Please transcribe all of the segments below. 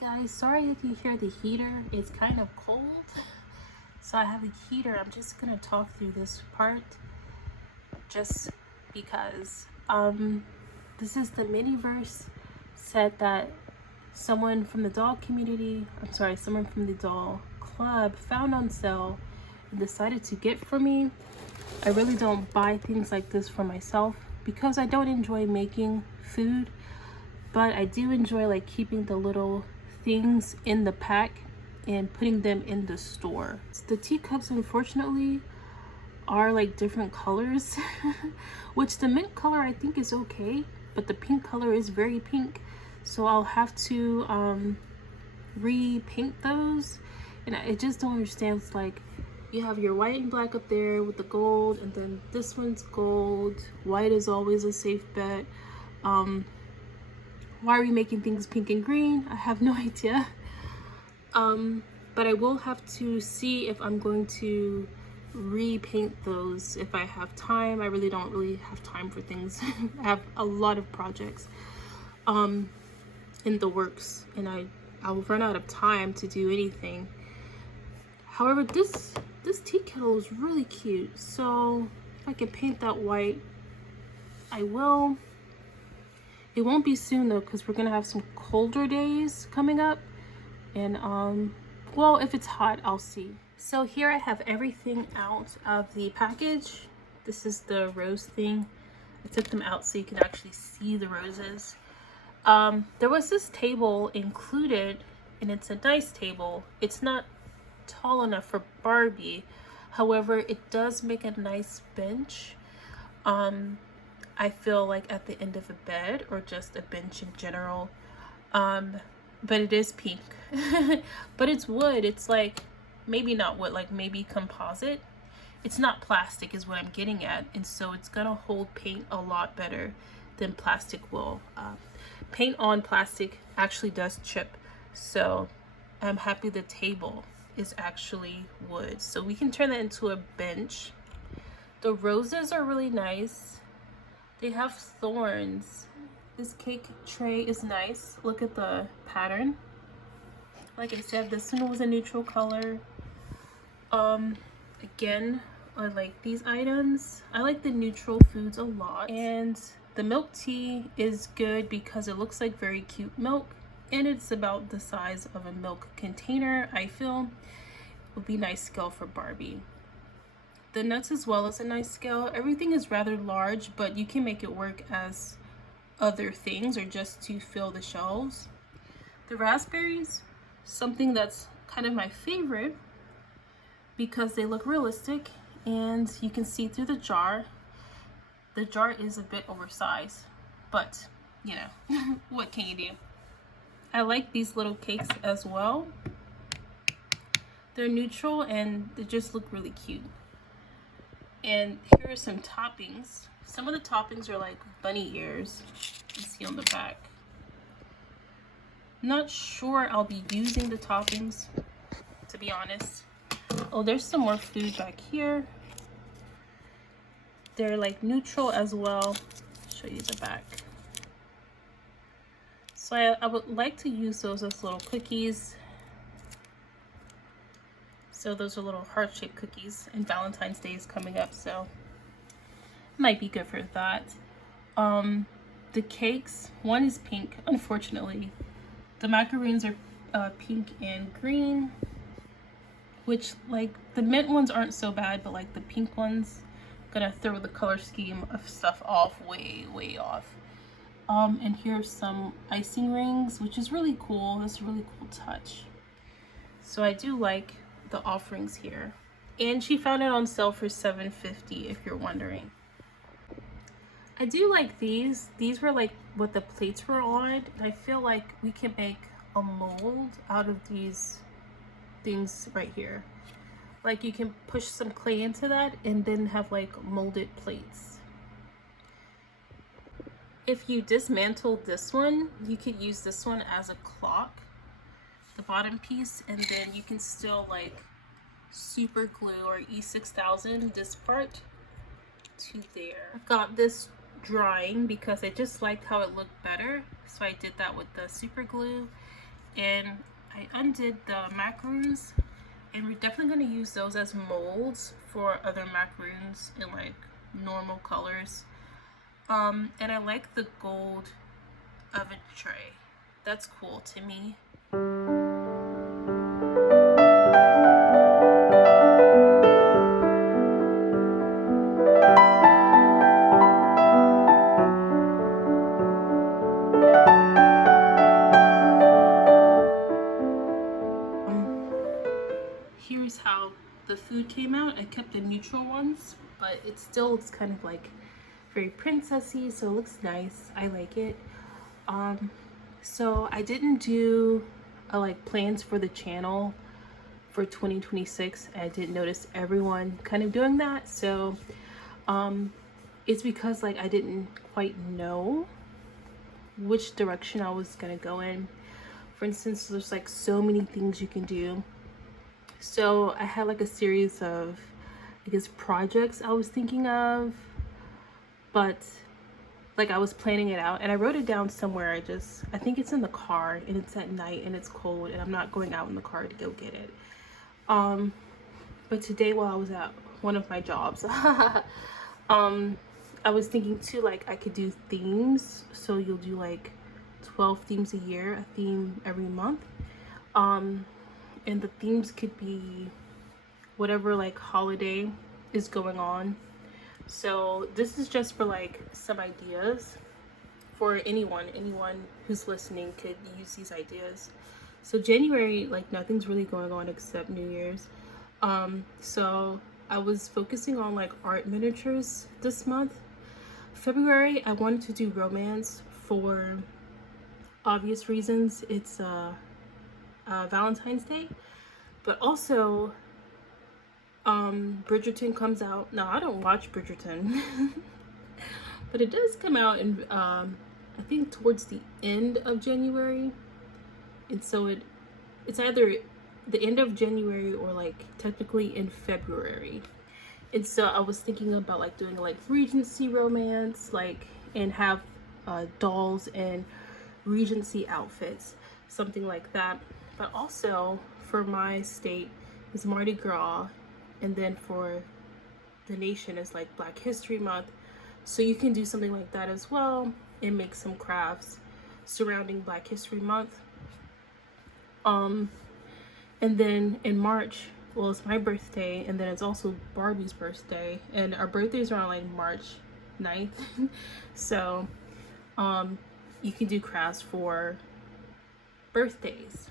Hi guys, sorry if you hear the heater. It's kind of cold, so I have a heater. I'm just gonna talk through this part just because this is the Miniverse set that someone from the doll community, someone from the doll club found on sale and decided to get for me. I really don't buy things like this for myself because I don't enjoy making food, but I do enjoy like keeping the little things in the pack and putting them in the store. The teacups unfortunately are like different colors which the mint color I think is okay, but the pink color is very pink, so I'll have to repaint those. And I just don't understand. It's like you have your white and black up there with the gold, and then this one's gold. White is always a safe bet. Why are we making things pink and green? I have no idea. But I will have to see if I'm going to repaint those if I have time. I really don't have time for things. I have a lot of projects in the works, and I'll run out of time to do anything. However, this tea kettle is really cute, so if I can paint that white, I will. It won't be soon though, because we're gonna have some colder days coming up, and well, if it's hot, I'll see. So here I have everything out of the package. This is the rose thing. I took them out so you can actually see the roses. There was this table included, and it's a nice table. It's not tall enough for Barbie, however it does make a nice bench. I feel like at the end of a bed, or just a bench in general. But it is pink. But it's wood. It's like, maybe not wood, like maybe composite. It's not plastic is what I'm getting at, and so it's gonna hold paint a lot better than plastic will. Paint on plastic actually does chip, so I'm happy the table is actually wood, so we can turn that into a bench. The roses are really nice. They have thorns. This cake tray is nice. Look at the pattern. Like I said, this one was a neutral color. Again, I like these items. I like the neutral foods a lot. And the milk tea is good because it looks like very cute milk, and it's about the size of a milk container. I feel it would be nice scale for Barbie. The nuts as well is a nice scale. Everything is rather large, but you can make it work as other things or just to fill the shelves. The raspberries, something that's kind of my favorite because they look realistic and you can see through the jar. The jar is a bit oversized, but you know, what can you do? I like these little cakes as well. They're neutral and they just look really cute. And here are some toppings. Some of the toppings are like bunny ears. You see on the back. Not sure I'll be using the toppings, to be honest. Oh, there's some more food back here. They're like neutral as well. I'll show you the back. So I would like to use those as little cookies. So those are little heart-shaped cookies, and Valentine's Day is coming up, so might be good for that. The cakes, one is pink, unfortunately. The macaroons are pink and green, which like the mint ones aren't so bad, but like the pink ones, gonna throw the color scheme of stuff off way off. And here's some icing rings, which is really cool. That's a really cool touch. So I do like the offerings here, and she found it on sale for $7.50 if you're wondering. I do like these were like what the plates were on. I feel like we can make a mold out of these things right here. Like you can push some clay into that and then have like molded plates. If you dismantle this one, you could use this one as a clock, the bottom piece, and then you can still like super glue or E6000 this part to there. I got this drying because I just liked how it looked better, so I did that with the super glue. and I undid the macaroons, and we're definitely going to use those as molds for other macaroons in like normal colors. And I like the gold oven tray. That's cool to me. Here's how the food came out. I kept the neutral ones, but it still looks kind of like very princessy, so it looks nice. I like it. So I didn't do like plans for the channel for 2026. I did notice everyone kind of doing that, so it's because like I didn't quite know which direction I was gonna go in. For instance, there's like so many things you can do. So I had like a series of, I guess, projects I was thinking of, but like I was planning it out and I wrote it down somewhere. I think it's in the car, and it's at night and it's cold and I'm not going out in the car to go get it. But today while I was at one of my jobs, I was thinking too, like I could do themes. So you'll do like 12 themes a year, a theme every month. And the themes could be whatever like holiday is going on. So this is just for like some ideas for anyone who's listening could use these ideas. So January, like nothing's really going on except New Year's. So I was focusing on like art miniatures this month. February, I wanted to do romance for obvious reasons. It's Valentine's Day, but also Bridgerton comes out. Now I don't watch Bridgerton, but it does come out in I think towards the end of January, and so it's either the end of January or like technically in February. And so I was thinking about like doing like Regency romance, like, and have dolls and Regency outfits, something like that. But also for my state is Mardi Gras, and then for the nation is like Black History Month. So you can do something like that as well and make some crafts surrounding Black History Month. And then in March, well, it's my birthday, and then it's also Barbie's birthday, and our birthdays are on like March 9th. So you can do crafts for birthdays.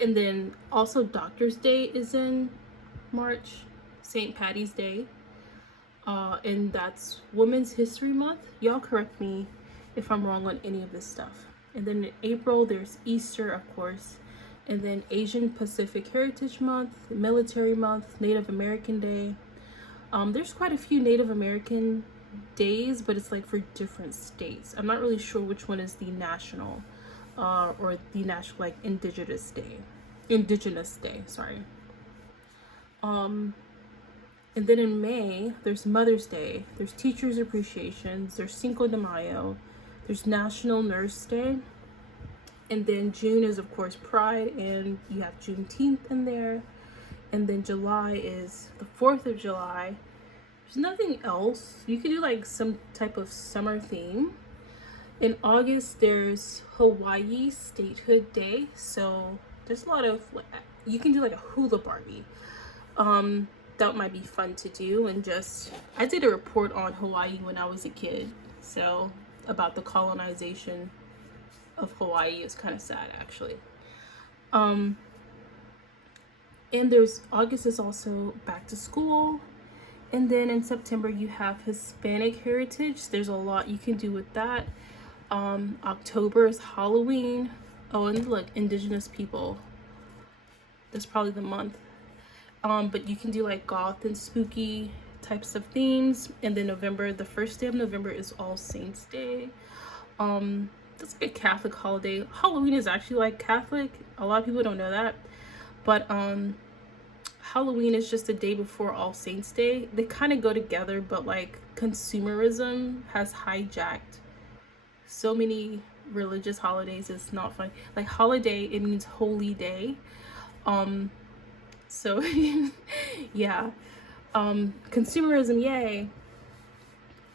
And then also Doctor's Day is in March, St. Patty's Day, and that's Women's History Month. Y'all correct me if I'm wrong on any of this stuff. And then in April there's Easter, of course, and then Asian Pacific Heritage Month, Military Month, Native American Day. There's quite a few Native American days, but it's like for different states. I'm not really sure which one is the national or the national like indigenous day, sorry. And then in May there's Mother's Day, there's Teachers Appreciations, there's Cinco de Mayo, there's National Nurse Day, and then June is of course Pride, and you have Juneteenth in there. And then July is the 4th of July. There's nothing else. You can do like some type of summer theme. In August there's Hawaii Statehood Day, so there's a lot of, you can do like a hula Barbie. That might be fun to do. And just, I did a report on Hawaii when I was a kid, so about the colonization of Hawaii. Is kind of sad actually. And there's August is also back to school. And then in September you have Hispanic Heritage. There's a lot you can do with that. October is Halloween. Oh, and look, Indigenous people. That's probably the month. But you can do like goth and spooky types of themes. And then November, the first day of November is All Saints Day. That's like a Catholic holiday. Halloween is actually like Catholic. A lot of people don't know that. But Halloween is just the day before All Saints Day. They kind of go together, but like consumerism has hijacked so many religious holidays is not fun. Like holiday, it means holy day. So yeah. Consumerism, yay.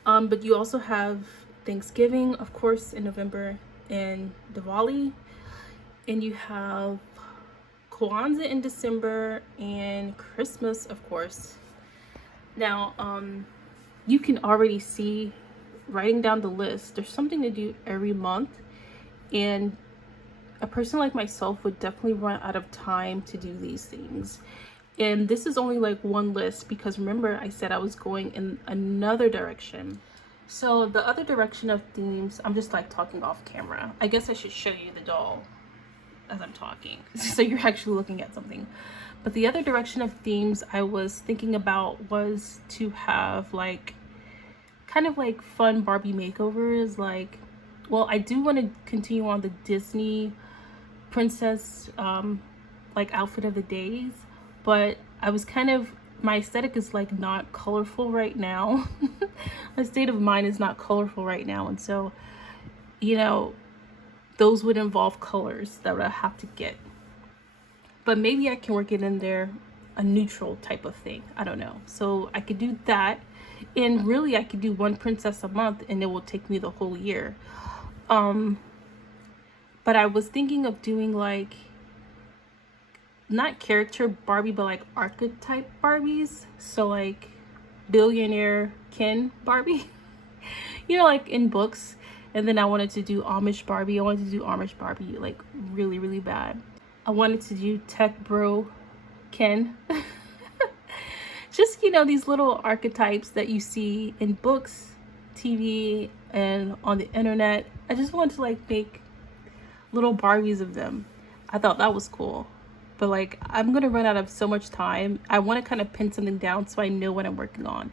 But you also have Thanksgiving, of course, in November, and Diwali, and you have Kwanzaa in December, and Christmas, of course. Now, you can already see, writing down the list, there's something to do every month, and a person like myself would definitely run out of time to do these things. And this is only like one list, because remember I said I was going in another direction. So the other direction of themes, I'm just like talking off camera. I guess I should show you the doll as I'm talking so you're actually looking at something. But the other direction of themes I was thinking about was to have like kind of like fun Barbie makeovers. Like, well, I do want to continue on the Disney princess like outfit of the days, but I was kind of, my aesthetic is like not colorful right now. My state of mind is not colorful right now, and so, you know, those would involve colors that I have to get. But maybe I can work it in there, a neutral type of thing. I don't know. So I could do that, and really I could do one princess a month, and it will take me the whole year. But I was thinking of doing like, not character Barbie, but like archetype Barbies. So like billionaire Ken Barbie, you know, like in books. And then I wanted to do Amish Barbie. I wanted to do Amish Barbie like really, really bad. I wanted to do tech bro Ken. Just, you know, these little archetypes that you see in books, TV, and on the internet. I just wanted to like make little Barbies of them. I thought that was cool. But like, I'm gonna run out of so much time. I want to kind of pin something down so I know what I'm working on.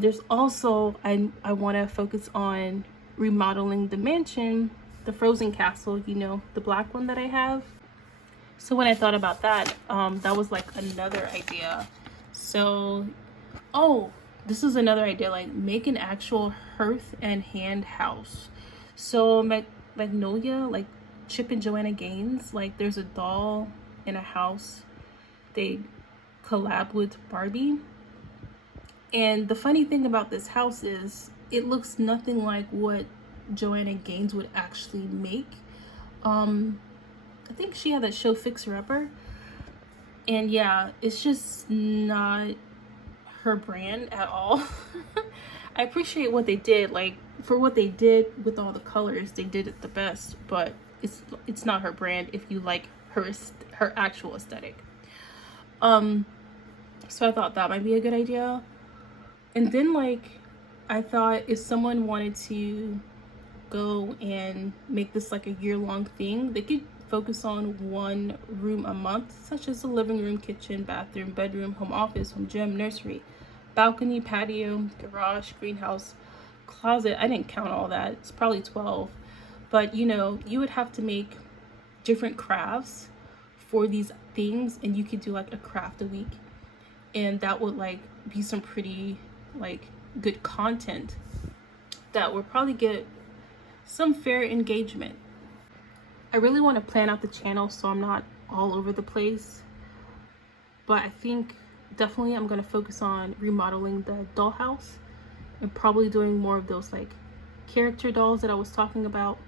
There's also, I want to focus on remodeling the mansion, the Frozen Castle, you know, the black one that I have. So when I thought about that, that was like another idea. So, oh, this is another idea, like make an actual hearth and hand house. So Magnolia, like Chip and Joanna Gaines, like there's a doll in a house. They collab with Barbie. And the funny thing about this house is it looks nothing like what Joanna Gaines would actually make. I think she had that show Fixer Upper. And yeah, it's just not her brand at all. I appreciate what they did. Like, for what they did with all the colors, they did it the best, but it's not her brand if you like her actual aesthetic. So I thought that might be a good idea. And then like I thought if someone wanted to go and make this like a year-long thing, they could focus on one room a month, such as the living room, kitchen, bathroom, bedroom, home office, home gym, nursery, balcony, patio, garage, greenhouse, closet. I didn't count all that. It's probably 12. But you know, you would have to make different crafts for these things, and you could do like a craft a week, and that would like be some pretty like good content that would probably get some fair engagement. I really want to plan out the channel so I'm not all over the place, but I think definitely I'm going to focus on remodeling the dollhouse and probably doing more of those like character dolls that I was talking about.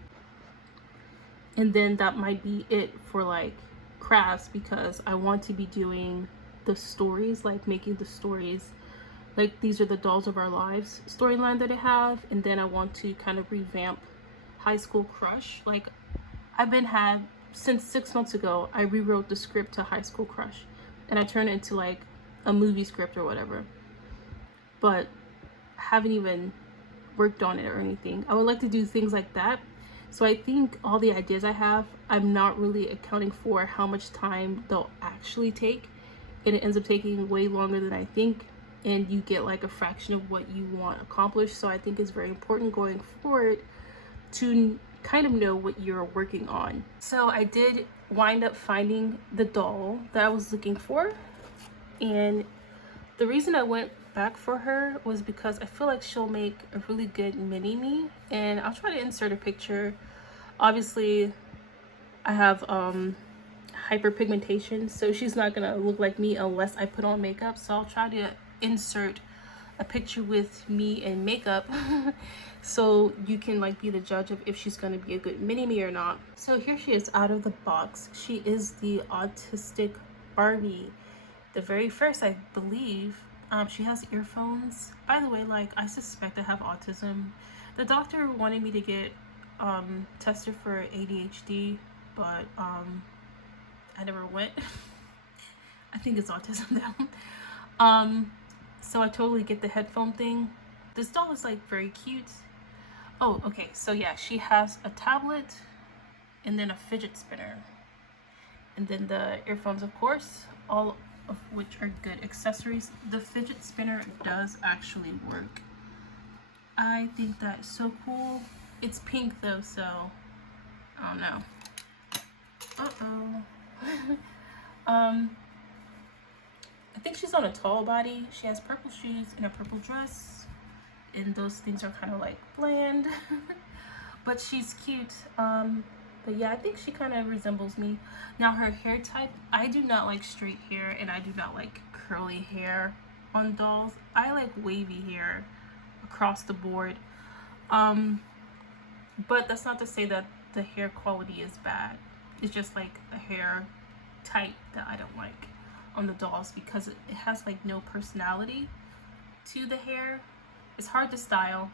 And then that might be it for like crafts, because I want to be doing the stories, like making the stories, like these are the dolls of our lives storyline that I have. And then I want to kind of revamp High School Crush. Like since 6 months ago, I rewrote the script to High School Crush and I turned it into like a movie script or whatever, but haven't even worked on it or anything. I would like to do things like that. So I think all the ideas I have, I'm not really accounting for how much time they'll actually take, and it ends up taking way longer than I think, and you get like a fraction of what you want accomplished. So I think it's very important going forward to kind of know what you're working on. So I did wind up finding the doll that I was looking for, and the reason I went back for her was because I feel like she'll make a really good mini-me, and I'll try to insert a picture. Obviously, I have hyperpigmentation, so she's not gonna look like me unless I put on makeup, so I'll try to insert a picture with me in makeup so you can like be the judge of if she's gonna be a good mini-me or not. So here she is out of the box. She is the Autistic Barbie, the very first, I believe. She has earphones. By the way, like, I suspect I have autism. The doctor wanted me to get tested for ADHD, but I never went. I think it's autism though. So I totally get the headphone thing. This doll is like very cute. Oh, okay, so yeah, she has a tablet and then a fidget spinner. And then the earphones, of course, all of which are good accessories. The fidget spinner does actually work. I think that's so cool. It's pink though, so I don't know. I think she's on a tall body. She has purple shoes and a purple dress, and those things are kind of like bland. But she's cute. But yeah, I think she kind of resembles me. Now her hair type, I do not like straight hair, and I do not like curly hair on dolls. I like wavy hair across the board. But that's not to say that the hair quality is bad. It's just like a hair type that I don't like on the dolls, because it has like no personality to the hair. It's hard to style,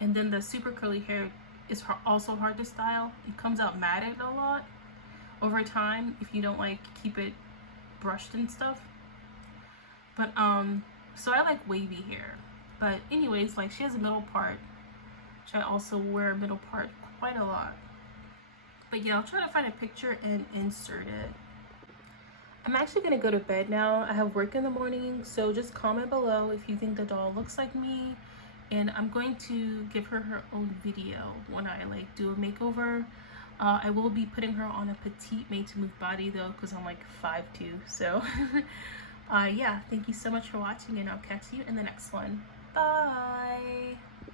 and then the super curly hair is also hard to style. It comes out matted a lot over time if you don't like keep it brushed and stuff. But so I like wavy hair. But anyways, like, she has a middle part, which I also wear a middle part quite a lot. But yeah, I'll try to find a picture and insert it. I'm actually gonna go to bed now. I have work in the morning, so just comment below if you think the doll looks like me, and I'm going to give her her own video when I like do a makeover. I will be putting her on a petite made to move body though, because I'm like 5'2", so yeah, thank you so much for watching, and I'll catch you in the next one. Bye.